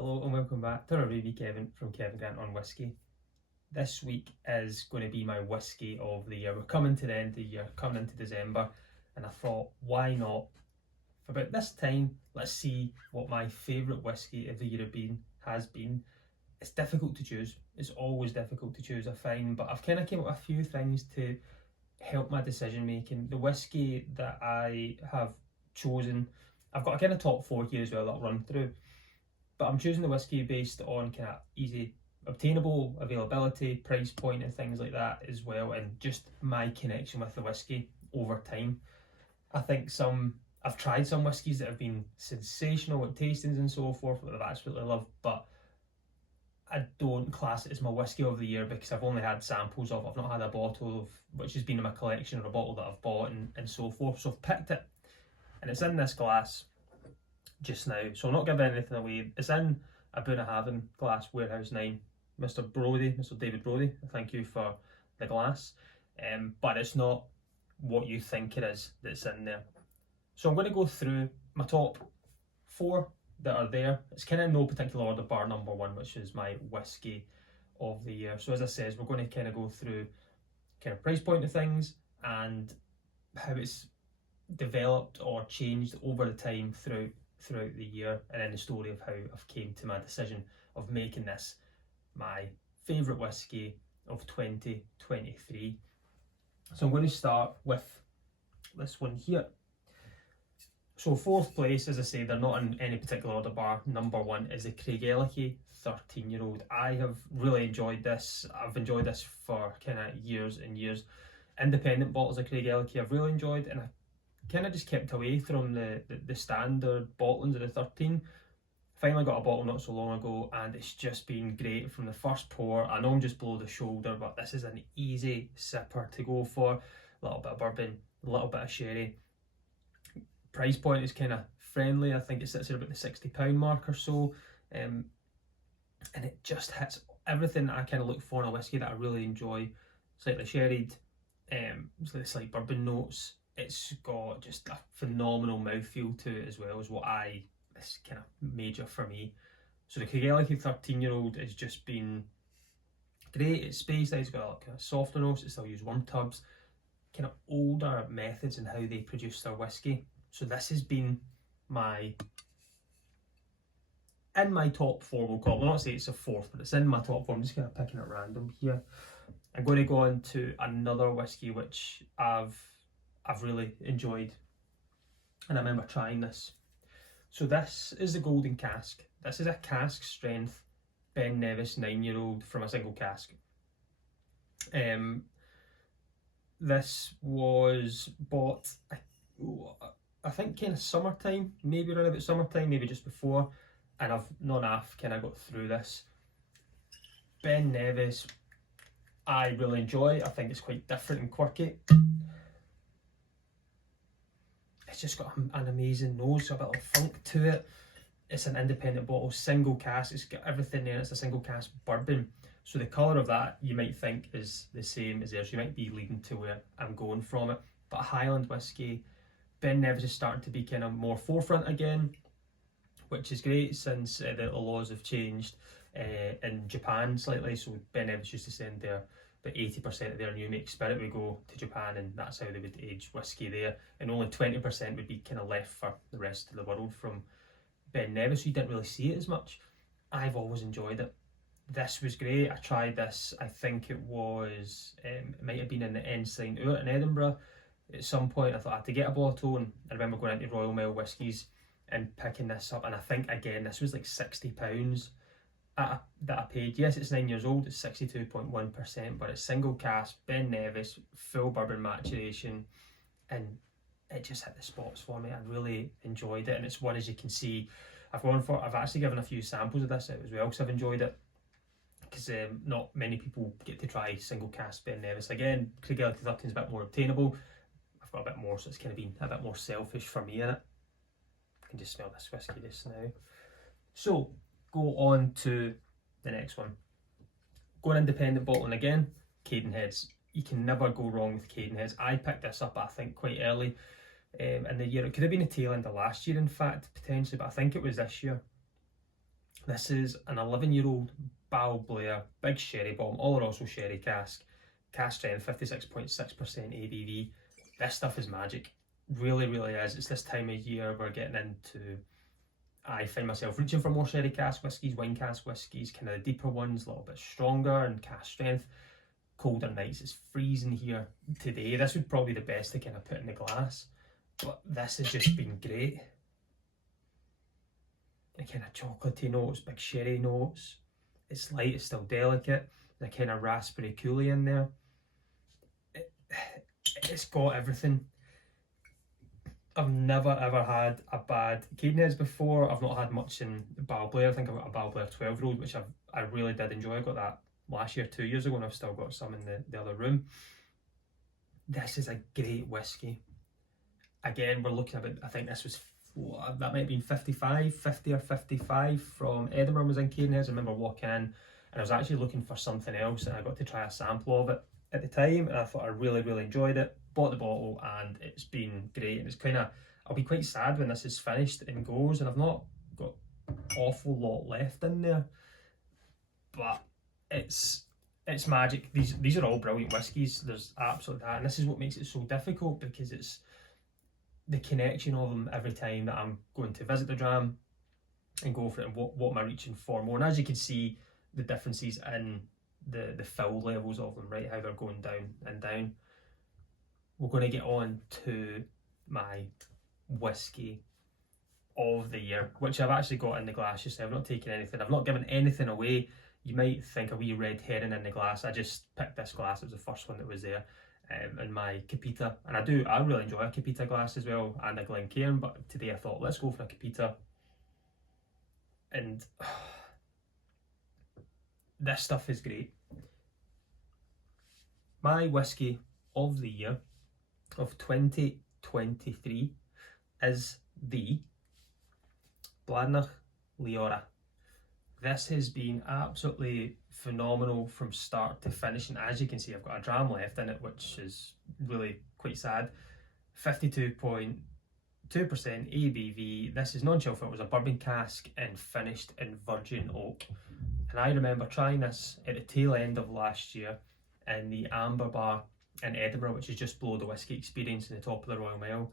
Hello and welcome back to our review, Kevin from Kevin Grant on Whisky. This week is going to be my whisky of the year. We're coming to the end of the year, coming into December, and I thought, why not? For about this time, let's see what my favourite whisky of the year has been. It's difficult to choose. It's always difficult to choose, I find, but I've kind of came up with a few things to help my decision making. The whisky that I have chosen, I've got a kind of top four here as well that I'll run through. But I'm choosing the whisky based on kind of easy obtainable availability, price point and things like that as well, and just my connection with the whisky over time. I think I've tried some whiskies that have been sensational at tastings and so forth that I've absolutely loved, but I don't class it as my whisky of the year because I've only had samples of it. I've not had a bottle of which has been in my collection or a bottle that I've bought and so forth. So I've picked it and it's in this glass just now, so I'll not give anything away. It's in a Bunnahabhain glass, Warehouse 9. Mr. David Brody, thank you for the glass, but it's not what you think it is that's in there. So I'm going to go through my top four that are there. It's kind of in no particular order bar number one, which is my whisky of the year. So as I says, we're going to kind of go through kind of price point of things and how it's developed or changed over the time throughout the year, and then the story of how I've came to my decision of making this my favourite whisky of 2023. So I'm going to start with this one here. So fourth place, as I say, they're not in any particular order bar. Number one is the Craigellachie 13-year-old. I have really enjoyed this. I've enjoyed this for kind of years and years. Independent bottles of Craigellachie I've really enjoyed, and I kind of just kept away from the standard bottlings of the 13. Finally got a bottle not so long ago and it's just been great from the first pour. I know I'm just below the shoulder, but this is an easy sipper to go for. A little bit of bourbon, a little bit of sherry. Price point is kind of friendly. I think it sits at about the £60 mark or so, and it just hits everything that I kind of look for in a whisky that I really enjoy. Slightly sherried, slight bourbon notes. It's got just a phenomenal mouthfeel to it as well, is what is kind of major for me. So the Craigellachie 13-year-old has just been great. It's spaced out, it's got like kind of softer notes, it still uses worm tubs, kind of older methods in how they produce their whisky. So this has been in my top four, we'll call it. We'll not say it's a fourth, but it's in my top four. I'm just kind of picking at random here. I'm going to go on to another whisky which I've really enjoyed, and I remember trying this. So this is the Golden Cask. This is a cask strength Ben Nevis 9-year-old from a single cask. This was bought, I think kind of summertime, maybe around about summertime, maybe just before, and I've not enough kind of got through this. Ben Nevis, I really enjoy. I think it's quite different and quirky. It's just got an amazing nose, a bit of funk to it. It's an independent bottle, single cask. It's got everything there. It's a single cask bourbon. So the colour of that you might think is the same as theirs. You might be leading to where I'm going from it. But Highland whisky, Ben Nevis is starting to be kind of more forefront again, which is great since the laws have changed in Japan slightly. So Ben Nevis used to send but 80% of their new make spirit would go to Japan, and that's how they would age whisky there, and only 20% would be kind of left for the rest of the world from Ben Nevis, so you didn't really see it as much. I've always enjoyed it. This was great. I tried this, I think it was, it might have been in the Slainte in Edinburgh at some point. I thought I had to get a bottle, and I remember going into Royal Mail Whiskies and picking this up, and I think again this was like £60 that I paid. Yes, it's 9 years old, it's 62.1%, but it's single cask, Ben Nevis, full bourbon maturation, and it just hit the spots for me. I really enjoyed it, and it's one, as you can see, I've actually given a few samples of this out as well because I've enjoyed it, because not many people get to try single cask Ben Nevis. Again, Craigellachie 13 is a bit more obtainable. I've got a bit more, so it's kind of been a bit more selfish for me in it. I can just smell this whisky just now. So go on to the next one. Going independent bottling again, Cadenheads. You can never go wrong with Cadenheads. I picked this up, I think, quite early in the year. It could have been the tail end of last year, in fact, potentially, but I think it was this year. This is an 11-year-old Balblair Big Sherry Bomb, Oloroso sherry cask, cask strength 56.6% ABV. This stuff is magic, really, really is. It's this time of year we're getting into. I find myself reaching for more sherry cask whiskies, wine cask whiskies, kind of the deeper ones, a little bit stronger and cask strength. Colder nights, it's freezing here today. This would probably be the best to kind of put in the glass, but this has just been great. The kind of chocolatey notes, big sherry notes. It's light, it's still delicate. The kind of raspberry coulis in there. It's got everything. I've never ever had a bad Cadenheads before. I've not had much in Balblair. I think I've got a Balblair 12-year-old, which I really did enjoy. I got that last year, 2 years ago, and I've still got some in the other room. This is a great whiskey. Again, we're looking at, I think this was, that might have been 50 or 55 from Edinburgh was in Cadenheads. I remember walking in and I was actually looking for something else and I got to try a sample of it at the time and I thought I really, really enjoyed it. Bought the bottle and it's been great, and it's kind of, I'll be quite sad when this is finished and goes, and I've not got an awful lot left in there, but it's magic. These are all brilliant whiskies. There's absolutely that, and this is what makes it so difficult, because it's the connection of them every time that I'm going to visit the dram and go for it, and what am I reaching for more. And as you can see, the differences in the fill levels of them, right, how they're going down and down. We're going to get on to my whiskey of the year, which I've actually got in the glass just now. I've not taken anything, I've not given anything away. You might think a wee red herring in the glass. I just picked this glass, it was the first one that was there, in my Capita, and I really enjoy a Capita glass as well, and a Glencairn, but today I thought let's go for a Capita. And this stuff is great. My whiskey of the year of 2023 is the Bladnoch Leora. This has been absolutely phenomenal from start to finish, and as you can see, I've got a dram left in it, which is really quite sad. 52.2% ABV. This is non-chill filter. It was a bourbon cask and finished in virgin oak. And I remember trying this at the tail end of last year in the Amber Bar in Edinburgh, which is just below the Whisky Experience in the top of the Royal Mile.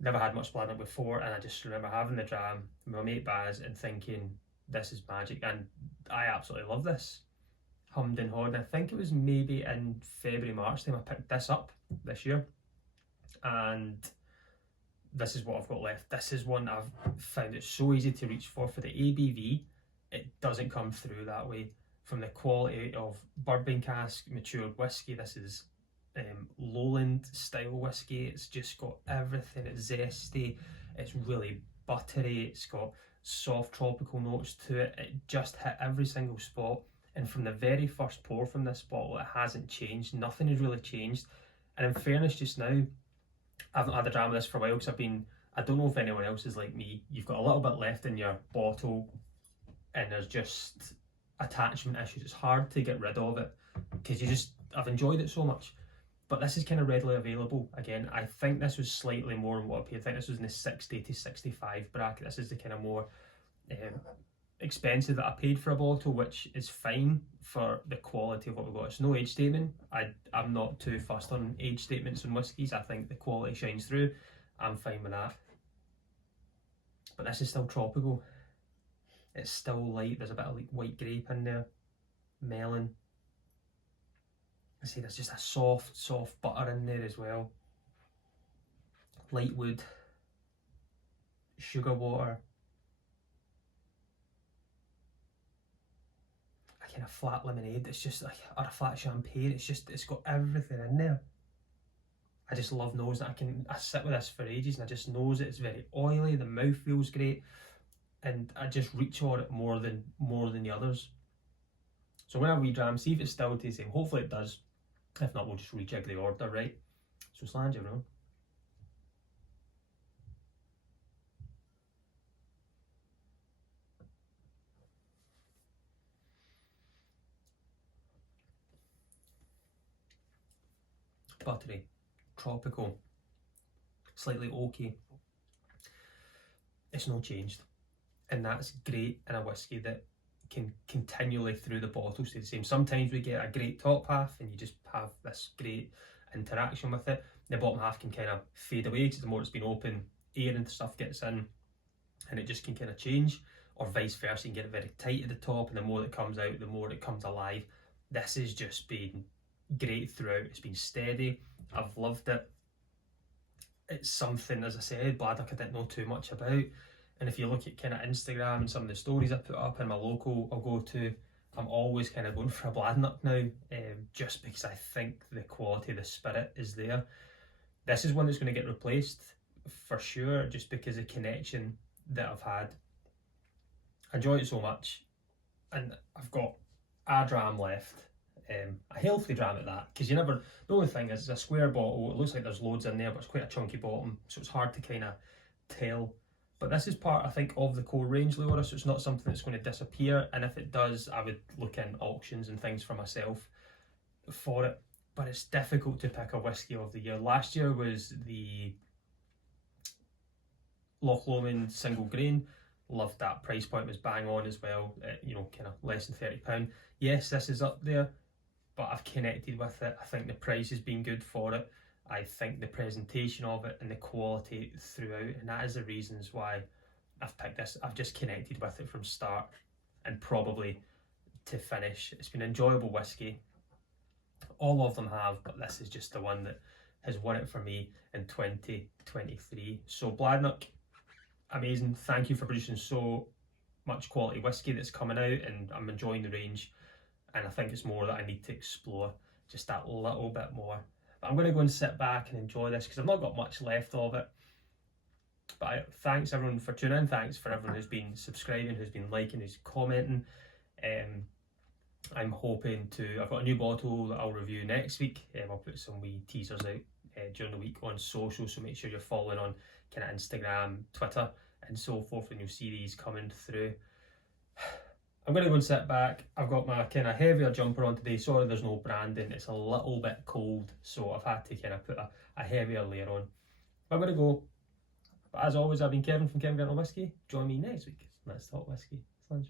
Never had much Bladnoch before, and I just remember having the dram with my mate Baz and thinking, this is magic, and I absolutely love this. Hummed and hawed, and I think it was maybe in February, March time I picked this up this year, and this is what I've got left. This is one I've found it so easy to reach for the ABV. It doesn't come through that way. From the quality of bourbon cask matured whiskey, this is lowland style whiskey. It's just got everything. It's zesty, it's really buttery, it's got soft tropical notes to it. It just hit every single spot, and from the very first pour from this bottle, it hasn't changed. Nothing has really changed. And in fairness, just now I've not had a dram of this for a while, because I don't know if anyone else is like me. You've got a little bit left in your bottle and there's just attachment issues. It's hard to get rid of it because I've enjoyed it so much. But this is kind of readily available. Again, I think this was slightly more than what I paid. I think this was in the 60 to 65 bracket. This is the kind of more expensive that I paid for a bottle, which is fine for the quality of what we've got. It's no age statement. I'm not too fussed on age statements on whiskies. I think the quality shines through. I'm fine with that. But this is still tropical. It's still light. There's a bit of like white grape in there, melon. I see there's just a soft butter in there as well. Light wood, sugar water, a kind of flat lemonade. It's just like, or a flat champagne. It's got everything in there. I just love nose that I sit with this for ages and I just nose it. It's very oily. The mouth feels great, and I just reach for it more than the others. So when I redram, see if it's still the same. Hopefully it does. If not, we'll just rejig the order, right? So Slainte, everyone. Buttery, tropical, slightly oaky. It's not changed. and that's great in a whisky that can continually through the bottle stay the same. Sometimes we get a great top half and you just have this great interaction with it. The bottom half can kind of fade away because the more it's been open, air and stuff gets in and it just can kind of change, or vice versa. You can get it very tight at the top and the more that comes out, the more it comes alive. This has just been great throughout. It's been steady. I've loved it. It's something, as I said, Bladnoch I didn't know too much about. And if you look at kind of Instagram and some of the stories I put up in my local I'll go to, I'm always kind of going for a Bladnoch now, just because I think the quality, the spirit is there. This is one that's going to get replaced for sure, just because of the connection that I've had. I enjoy it so much, and I've got a dram left, a healthy dram at that, because you never, the only thing is it's a square bottle, it looks like there's loads in there, but it's quite a chunky bottom, so it's hard to kind of tell. But this is part, I think, of the core range, Leora, so it's not something that's going to disappear, and if it does, I would look in auctions and things for myself for it. But it's difficult to pick a whisky of the year. Last year was the Loch Lomond single grain. Loved that. Price point was bang on as well, you know, kind of less than £30. Yes, this is up there, but I've connected with it. I think the price has been good for it. I think the presentation of it and the quality throughout, and that is the reasons why I've picked this. I've just connected with it from start and probably to finish. It's been an enjoyable whisky. All of them have, but this is just the one that has won it for me in 2023. So Bladnoch, amazing. Thank you for producing so much quality whisky that's coming out, and I'm enjoying the range, and I think it's more that I need to explore just that little bit more. But I'm going to go and sit back and enjoy this because I've not got much left of it. But thanks everyone for tuning in. Thanks for everyone who's been subscribing, who's been liking, who's commenting. I'm hoping to, I've got a new bottle that I'll review next week. I'll put some wee teasers out during the week on social, so make sure you're following on kind of Instagram, Twitter and so forth when you'll see these coming through. I'm going to go and sit back. I've got my kind of heavier jumper on today. Sorry there's no branding, it's a little bit cold, so I've had to kind of put a heavier layer on. I'm going to go. But as always, I've been Kevin from Kevin Grant on Whisky. Join me next week. Let's talk whisky. Slainte.